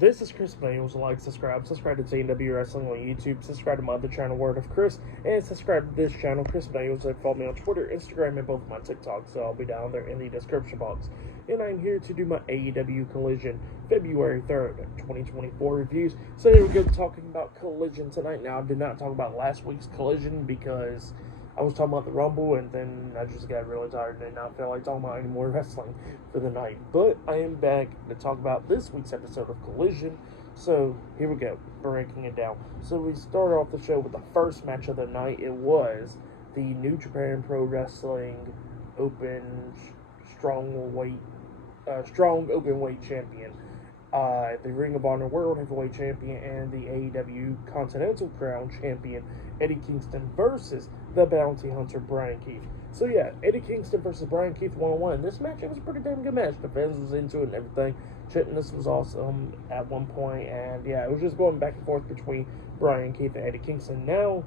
This is Chris Danielson. Like, subscribe to AEW Wrestling on YouTube, subscribe to my other channel, Word of Chris, and subscribe to this channel, Chris Danielson. Follow me on Twitter, Instagram, and both my TikTok, so I'll be down there in the description box. And I'm here to do my AEW Collision February 3rd, 2024 reviews. So here we go, talking about Collision tonight. Now, I did not talk about last week's Collision because I was talking about the Rumble, and then I just got really tired and did not feel like talking about any more wrestling for the night. But I am back to talk about this week's episode of Collision. So here we go, breaking it down. So we start off the show with the first match of the night. It was the New Japan Pro Wrestling Strong Openweight Champion, the Ring of Honor World Heavyweight Champion, and the AEW Continental Crown Champion, Eddie Kingston, versus the Bounty Hunter, Bryan Keith. So yeah, Eddie Kingston versus Bryan Keith 1-on-1. This match, it was a pretty damn good match. The fans was into it and everything. This was awesome at one point, and yeah, it was just going back and forth between Bryan Keith and Eddie Kingston. Now,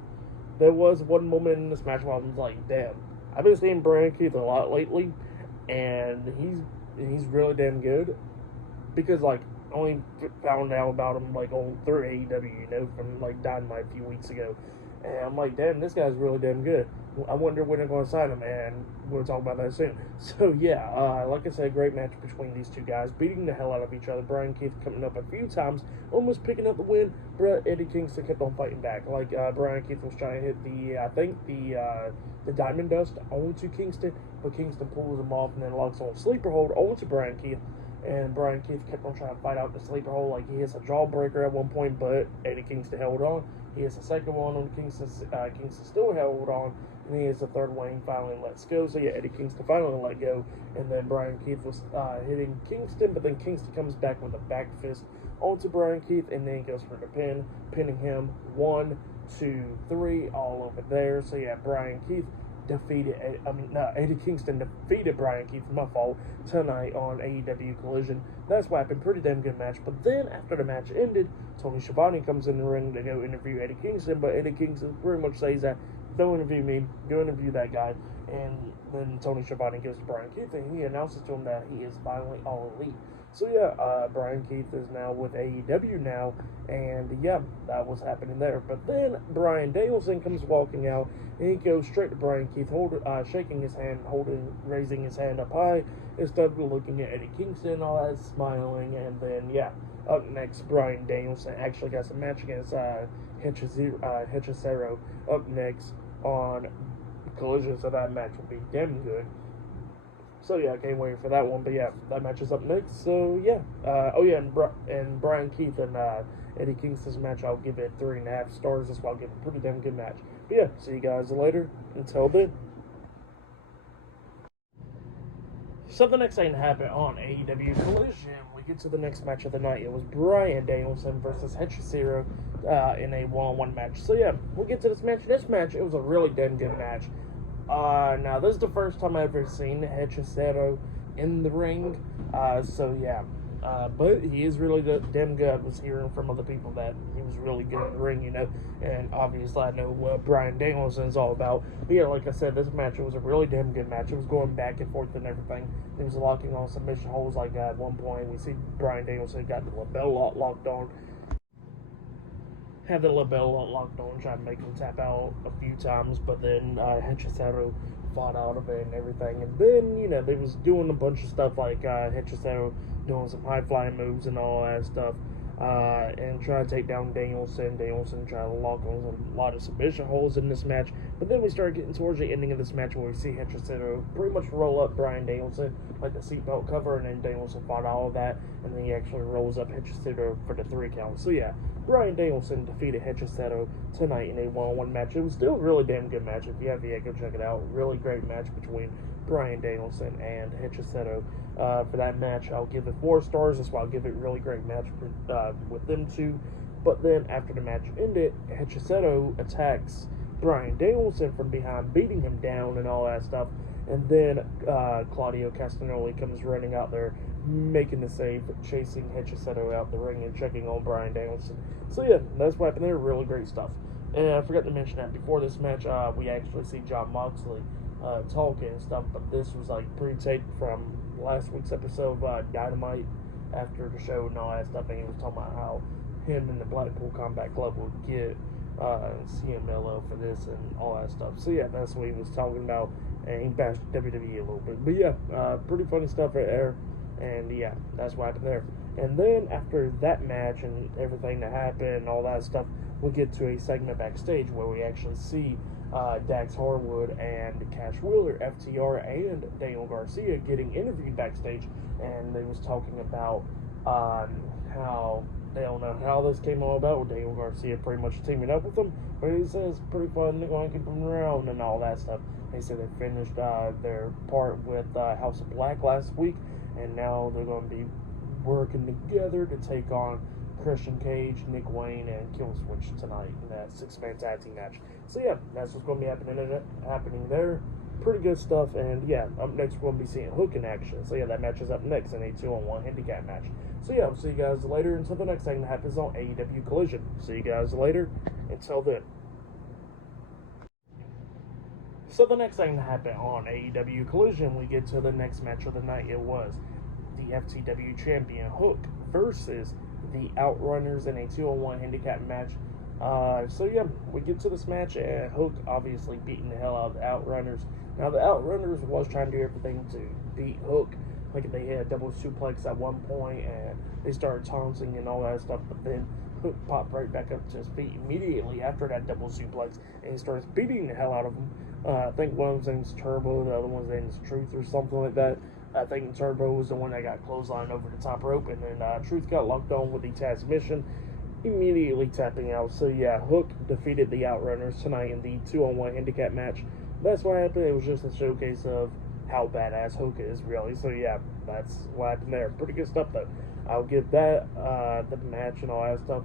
there was one moment in this match where I was like, damn, I've been seeing Bryan Keith a lot lately, and he's really damn good, because like, I only found out about him like through AEW, from like Dynamite a few weeks ago. And I'm like, damn, this guy's really damn good. I wonder when they're going to sign him, and we'll talk about that soon. So, yeah, like I said, great match between these two guys, beating the hell out of each other. Bryan Keith coming up a few times, almost picking up the win, but Eddie Kingston kept on fighting back. Like, Bryan Keith was trying to hit the Diamond Dust onto Kingston, but Kingston pulls him off and then locks on a sleeper hold onto Bryan Keith. And Bryan Keith kept on trying to fight out the sleeper hold. Like, he hits a jawbreaker at one point, but Eddie Kingston held on. He hits the second one on Kingston. Kingston still held on. And he hits the third one and finally lets go. So, yeah, Eddie Kingston finally let go. And then Bryan Keith was hitting Kingston, but then Kingston comes back with a back fist onto Bryan Keith, and then he goes for the pin, pinning him 1, 2, 3, all over there. So, yeah, Eddie Kingston defeated Bryan Keith, my fault, tonight on AEW Collision. That's what happened. Pretty damn good match. But then, after the match ended, Tony Schiavone comes in the ring to go interview Eddie Kingston, but Eddie Kingston pretty much says that, don't interview me, go interview that guy. And then Tony Schiavone goes to Bryan Keith, and he announces to him that he is finally All Elite. So yeah, Bryan Keith is now with AEW now, and yeah, that was happening there. But then Bryan Danielson comes walking out, and he goes straight to Bryan Keith, shaking his hand, raising his hand up high, instead of looking at Eddie Kingston, all that, smiling. And then yeah, up next, Bryan Danielson actually got some match against Hechicero up next on Collision, so that match will be damn good. So yeah, I can't wait for that one. But yeah, that match is up next. So yeah, and Bryan Keith and Eddie Kingston's match, I'll give it 3.5 stars. That's why I'll give it a pretty damn good match. But yeah, see you guys later. Until then. So the next thing happened on AEW Collision, we get to the next match of the night. It was Bryan Danielson versus Hechicero in a 1-on-1 match. So yeah, we'll get to this match. This match, it was a really damn good match. Now this is the first time I've ever seen Hechicero in the ring. So yeah, but he is really damn good. I was hearing from other people that he was really good in the ring, and obviously I know what Bryan Danielson is all about. But yeah, like I said, this match, it was a really damn good match. It was going back and forth and everything. It was locking on submission holds. Like at one point, we see Bryan Danielson got the lapel locked on. Had the lapel locked on, trying to make him tap out a few times, but then Hechicero fought out of it and everything. And then, they was doing a bunch of stuff like Hechicero doing some high-flying moves and all that stuff, and trying to take down Danielson. Danielson trying to lock on a lot of submission holds in this match. But then we started getting towards the ending of this match where we see Hechicero pretty much roll up Bryan Danielson like the seatbelt cover, and then Danielson fought all of that, and then he actually rolls up Hechicero for the 3 count. So yeah, Bryan Danielson defeated Hechicero tonight in a 1-on-1 match. It was still a really damn good match. If you have the go check it out. Really great match between Bryan Danielson and Hechicero. For that match, I'll give it 4 stars. That's why I'll give it a really great match with them two. But then after the match ended, Hechicero attacks Bryan Danielson from behind, beating him down and all that stuff. And then Claudio Castagnoli comes running out there, making the save, chasing Hechicero out the ring and checking on Bryan Danielson. So yeah, that's what happened there. Really great stuff. And I forgot to mention that before this match, we actually see Jon Moxley talking and stuff, but this was like pre-taped from last week's episode of Dynamite. after the show and all that stuff, and he was talking about how him and the Blackpool Combat Club would get CMLL for this and all that stuff. So yeah, that's what he was talking about, and he bashed WWE a little bit. But yeah, pretty funny stuff right there, and yeah, that's what happened there. And then after that match and everything that happened and all that stuff, we get to a segment backstage where we actually see Dax Harwood and Cash Wheeler, FTR, and Daniel Garcia getting interviewed backstage, and they was talking about how they don't know how this came all about, with Daniel Garcia pretty much teaming up with them, but he says pretty fun, they're going to keep them around and all that stuff. They said they finished their part with House of Black last week, and now they're going to be working together to take on Christian Cage, Nick Wayne, and Killswitch tonight in that 6-man tag team match. So yeah, that's what's going to be happening there. Pretty good stuff. And yeah, up next we're going to be seeing Hook in action. So yeah, that match is up next in a 2-on-1 handicap match. So yeah, I'll see you guys later until the next thing that happens on AEW Collision. See you guys later. Until then. So the next thing that happened on AEW Collision, we get to the next match of the night. It was the FTW champion Hook versus the Outrunners in a 2-on-1 handicap match. So yeah, we get to this match, and Hook obviously beating the hell out of the Outrunners. Now the Outrunners was trying to do everything to beat Hook. Like they had a double suplex at one point, and they started taunting and all that stuff, but then Hook popped right back up to his feet immediately after that double suplex, and he starts beating the hell out of him. I think one of them's Turbo, the other one's name is Truth or something like that. I think Turbo was the one that got clotheslined over the top rope, and then Truth got locked on with the transmission, immediately tapping out. So yeah, Hook defeated the Outrunners tonight in the 2-on-1 handicap match. That's what happened. It was just a showcase of how badass Hook is, really. So yeah, that's what happened there. Pretty good stuff, though. I'll give that, the match and all that stuff,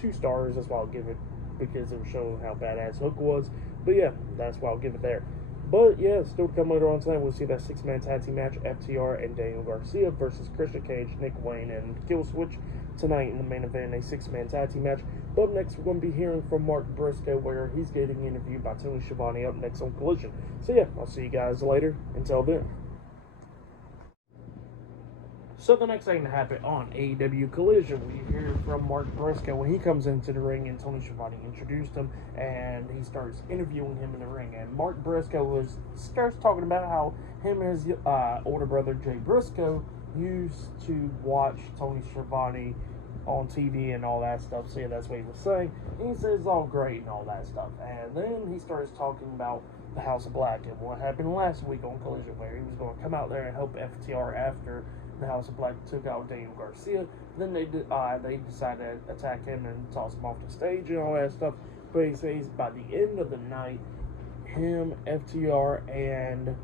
2 stars. That's why I'll give it, because it was showing how badass Hook was. But yeah, that's why I'll give it there. But yeah, still to come later on tonight, we'll see that 6-man tag team match, FTR and Daniel Garcia versus Christian Cage, Nick Wayne, and Killswitch tonight in the main event, a 6-man tag team match. But up next, we're going to be hearing from Mark Briscoe, where he's getting interviewed by Tony Schiavone up next on Collision. So yeah, I'll see you guys later. Until then. So the next thing to happen on AEW Collision, we hear from Mark Briscoe when he comes into the ring, and Tony Schiavone introduced him, and he starts interviewing him in the ring. And Mark Briscoe starts talking about how him and his older brother Jay Briscoe used to watch Tony Schiavone on TV and all that stuff. So yeah, that's what he was saying. And he says it's all great and all that stuff. And then he starts talking about the House of Black and what happened last week on Collision, where he was going to come out there and help FTR after the House of Black took out Daniel Garcia. Then they decided to attack him and toss him off the stage and all that stuff. But he says by the end of the night, him, FTR, and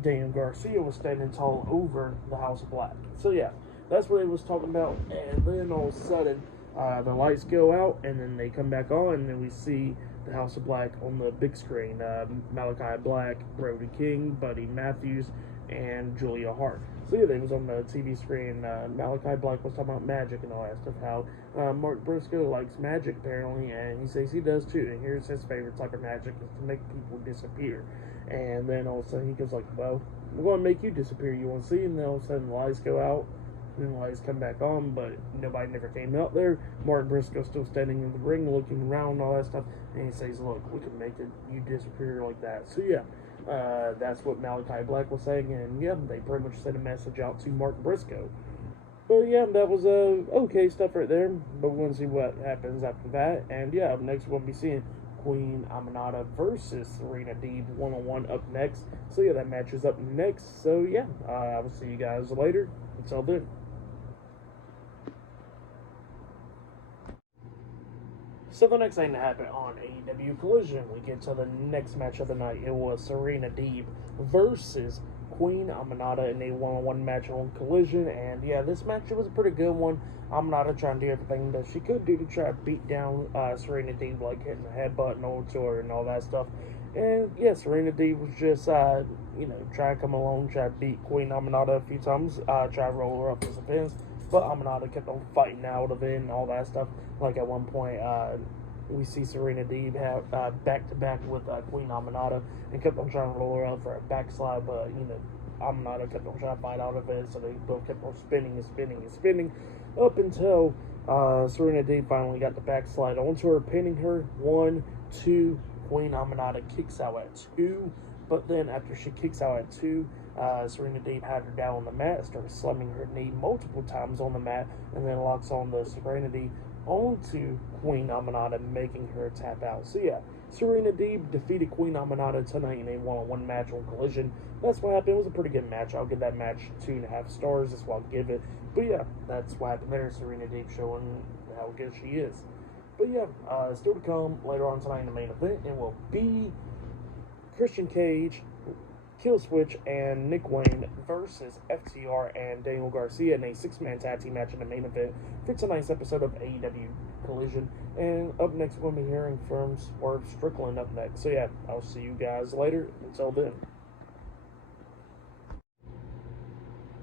Daniel Garcia was standing tall over the House of Black. So yeah, that's what he was talking about. And then all of a sudden, the lights go out, and then they come back on, and then we see the House of Black on the big screen. Malachi Black, Brody King, Buddy Matthews, and Julia Hart. So yeah, they was on the TV screen. Malachi Black was talking about magic and all that stuff, how Mark Briscoe likes magic apparently, and he says he does too, and here's his favorite type of magic, is to make people disappear. And then all of a sudden he goes like, well, we're going to make you disappear, you want to see? And then all of a sudden the lights go out, and then the lights come back on, but nobody never came out there. Mark Briscoe still standing in the ring, looking around and all that stuff, and he says, look, we can make you disappear like that. So yeah, that's what Malachi Black was saying, and yeah, they pretty much sent a message out to Mark Briscoe. But yeah, that was okay stuff right there, but we're going to see what happens after that. And yeah, up next we're going to be seeing Queen Aminata versus Serena Deeb 1-on-1 up next. So yeah, that match is up next. So yeah, I will see you guys later. Until then. So the next thing that happened on AEW Collision, we get to the next match of the night. It was Serena Deeb versus Queen Aminata in a 1-on-1 match on Collision. And yeah, this match was a pretty good one. Aminata trying to do everything that she could do to try to beat down Serena Deeb, like hitting the headbutt and over to her and all that stuff. And yeah, Serena Deeb was just, trying to come along, try to beat Queen Aminata a few times, try to roll her up as a pins. But Aminata kept on fighting out of it and all that stuff. Like at one point, we see Serena Deeb have back-to-back with Queen Aminata and kept on trying to roll her up for a backslide, but, Amanada kept on trying to fight out of it, so they both kept on spinning up until Serena Deeb finally got the backslide onto her, pinning her. 1, 2. Queen Amanada kicks out at 2, but then after she kicks out at 2, Serena Deeb had her down on the mat, started slamming her knee multiple times on the mat, and then locks on the Serenity onto Queen Amanada, making her tap out. So yeah, Serena Deeb defeated Queen Amanada tonight in a one-on-one match on Collision. That's what happened. It was a pretty good match. I'll give that match 2.5 stars. That's what I'll give it. But yeah, that's what happened there. Serena Deeb showing how good she is. But yeah, still to come later on tonight in the main event, it will be Christian Cage, Killswitch, and Nick Wayne versus FTR and Daniel Garcia in a 6-man tag team match in the main event for tonight's episode of AEW Collision. And up next, we'll be hearing from Swerve Strickland up next. So yeah, I'll see you guys later. Until then.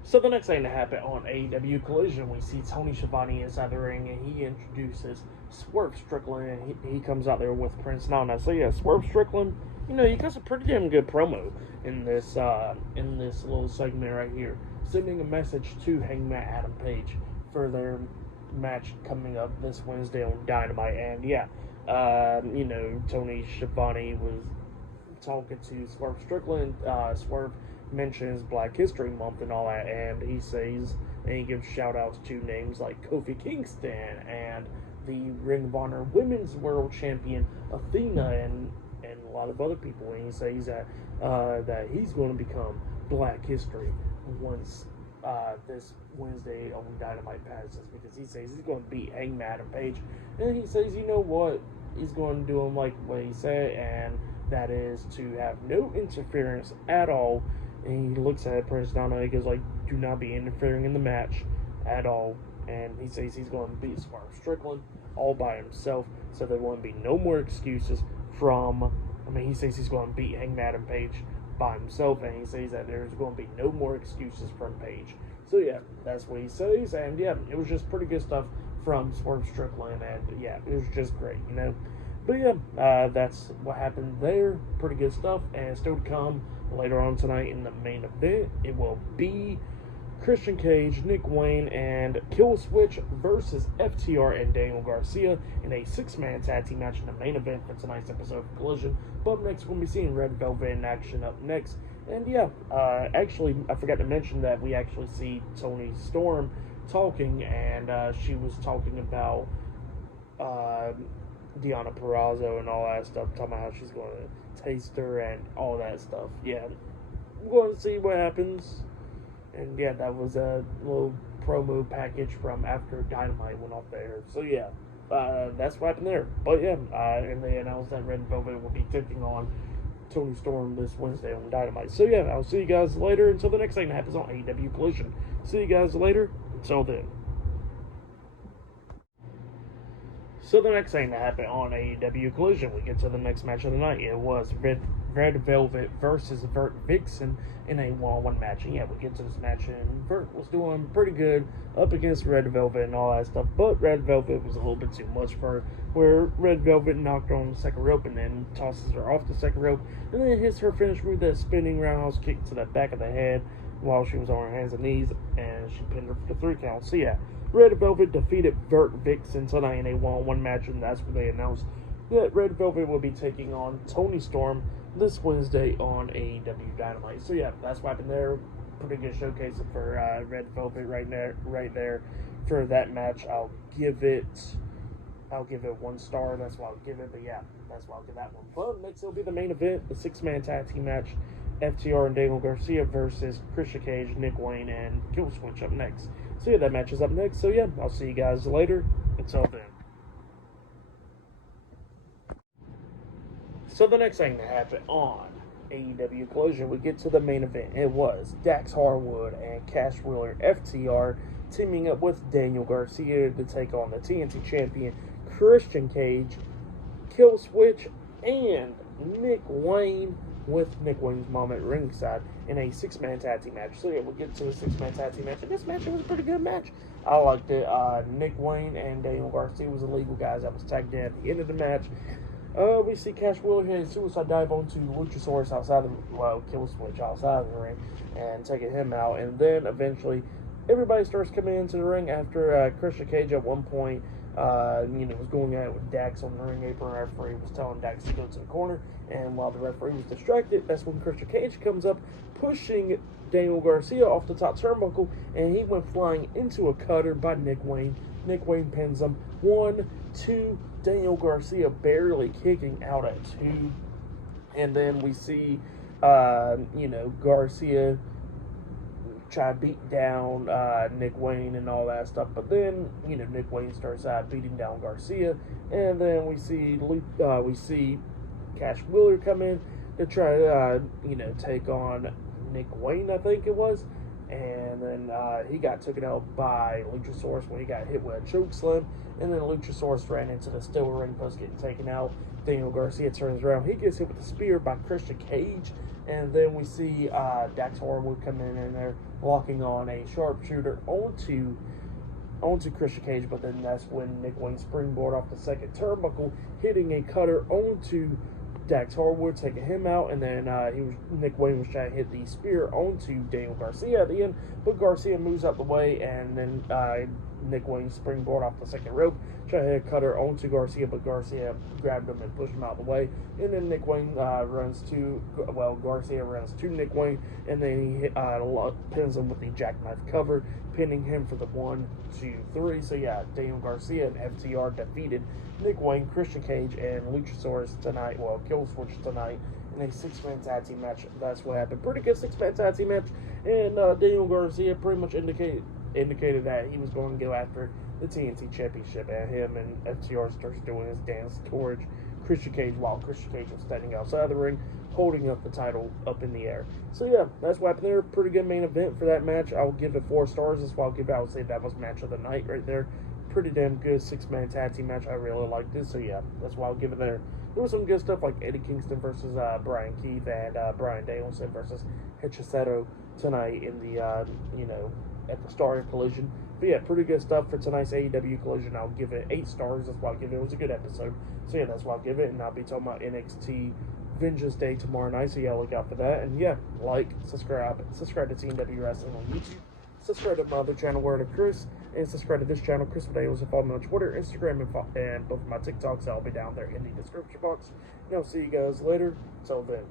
So the next thing to happen on AEW Collision, we see Tony Schiavone inside the ring, and he introduces Swerve Strickland, and he comes out there with Prince Nana. So yeah, Swerve Strickland, you got a pretty damn good promo in this little segment right here, sending a message to Hangman Adam Page for their match coming up this Wednesday on Dynamite. And yeah, Tony Schiavone was talking to Swerve Strickland. Swerve mentions Black History Month and all that, and he gives shout outs to names like Kofi Kingston and the Ring of Honor Women's World Champion Athena and a lot of other people, and he says that he's going to become Black History once this Wednesday on Dynamite passes, because he says he's going to beat Hangman Adam Page, and he says, you know what, he's going to do him like what he said, and that is to have no interference at all. And he looks at Prince Nana, he goes like, do not be interfering in the match at all. And he says he's going to beat Swerve Strickland all by himself, so there won't be no more excuses he says he's going to beat Hangman Adam Page by himself, and he says that there's going to be no more excuses from Page. So yeah, that's what he says, and yeah, it was just pretty good stuff from Swerve Strickland, and yeah, it was just great, But yeah, that's what happened there. Pretty good stuff, and still to come later on tonight in the main event, it will be Christian Cage, Nick Wayne, and Killswitch versus FTR and Daniel Garcia in a 6-man tag team match in the main event for tonight's episode of Collision. But up next, we'll be seeing Red Velvet in action up next. And yeah, actually, I forgot to mention that we actually see Toni Storm talking, and she was talking about Deonna Purrazzo and all that stuff, talking about how she's going to taste her and all that stuff. Yeah, we're going to see what happens. And yeah, that was a little promo package from after Dynamite went off there. So yeah, that's what happened there. But yeah, and they announced that Red Velvet will be taking on Toni Storm this Wednesday on Dynamite. So yeah, I'll see you guys later until the next thing that happens on AEW Collision. See you guys later. Until then. So the next thing that happened on AEW Collision, we get to the next match of the night. It was Red Velvet versus Vert Vixen in a one-on-one match. And yeah, we get to this match, and Vert was doing pretty good up against Red Velvet and all that stuff, but Red Velvet was a little bit too much for her, where Red Velvet knocked her on the second rope and then tosses her off the second rope, and then hits her finish with that spinning roundhouse kick to the back of the head while she was on her hands and knees, and she pinned her for the 3 count. So yeah, Red Velvet defeated Vert Vixen tonight in a one-on-one match, and that's where they announced that Red Velvet will be taking on Toni Storm this Wednesday on AEW Dynamite. So yeah, that's what happened there. Pretty good showcase for Red Velvet right there for that match. I'll give it 1 star. That's what I'll give it. But yeah, that's what I'll give that one. But next it'll be the main event, the 6-man tag team match. FTR and Daniel Garcia versus Christian Cage, Nick Wayne, and Killswitch up next. So yeah, that match is up next. So yeah, I'll see you guys later. Until then. So the next thing that happened on AEW Collision, we get to the main event. It was Dax Harwood and Cash Wheeler, FTR, teaming up with Daniel Garcia to take on the TNT champion Christian Cage, Killswitch, and Nick Wayne, with Nick Wayne's mom at ringside in a 6-man tag team match. So yeah, we'll get to the 6-man tag team match. And this match was a pretty good match. I liked it. Nick Wayne and Daniel Garcia was the legal guys that was tagged in at the end of the match. We see Cash Wheeler hit a suicide dive onto Luchasaurus outside the kill switch outside of the ring and taking him out. And then eventually everybody starts coming into the ring after Christian Cage at one point was going at it with Dax on the ring apron. The referee was telling Dax to go to the corner, and while the referee was distracted, that's when Christian Cage comes up, pushing Daniel Garcia off the top turnbuckle, and he went flying into a cutter by Nick Wayne. Nick Wayne pins him. 1, 2, Daniel Garcia barely kicking out at 2. And then we see, Garcia try to beat down Nick Wayne and all that stuff. But then, Nick Wayne starts beating down Garcia. And then we see Cash Wheeler come in to try to, take on Nick Wayne, I think it was. And then he got taken out by Luchasaurus when he got hit with a choke slam. And then Luchasaurus ran into the steel ring post, getting taken out. Daniel Garcia turns around. He gets hit with a spear by Christian Cage. And then we see Dax Harwood coming in there, locking on a sharpshooter onto Christian Cage. But then that's when Nick Wayne springboard off the second turnbuckle, hitting a cutter onto Dax Harwood, taking him out. And then Nick Wayne was trying to hit the spear onto Daniel Garcia at the end, but Garcia moves out the way, and then Nick Wayne springboard off the second rope, trying to hit a cutter onto Garcia, but Garcia grabbed him and pushed him out of the way. And then Garcia runs to Nick Wayne, and then he pins him with the jackknife cover, pinning him for the 1, 2, 3. So yeah, Daniel Garcia and FTR defeated Nick Wayne, Christian Cage, and Luchasaurus tonight. Well, Kill Switch tonight in a 6-man tag team match. That's what happened. Pretty good 6-man tag team match. And Daniel Garcia pretty much indicated that he was going to go after the TNT Championship, and him and FTR starts doing his dance towards Christian Cage while Christian Cage was standing outside the ring, holding up the title up in the air. So yeah, that's what happened there. Pretty good main event for that match. I'll give it 4 stars. That's why I would say that was match of the night right there. Pretty damn good 6-man tag team match. I really liked this. So yeah, that's why I'll give it there. There was some good stuff like Eddie Kingston versus Brian Keith, and Bryan Danielson versus Hechicero tonight in the at the start of Collision. But yeah, pretty good stuff for tonight's AEW Collision. I'll give it 8 stars. That's why I'll give it. It was a good episode. So yeah, that's why I'll give it. And I'll be talking about NXT Vengeance Day tomorrow night. So yeah, look out for that. And yeah, subscribe to TNW Wrestling on YouTube. Subscribe to my other channel, Word of Chris, and subscribe to this channel, Chris Videos, and follow me on Twitter, Instagram, and both of my TikToks. I'll be down there in the description box. And I'll see you guys later. Till then.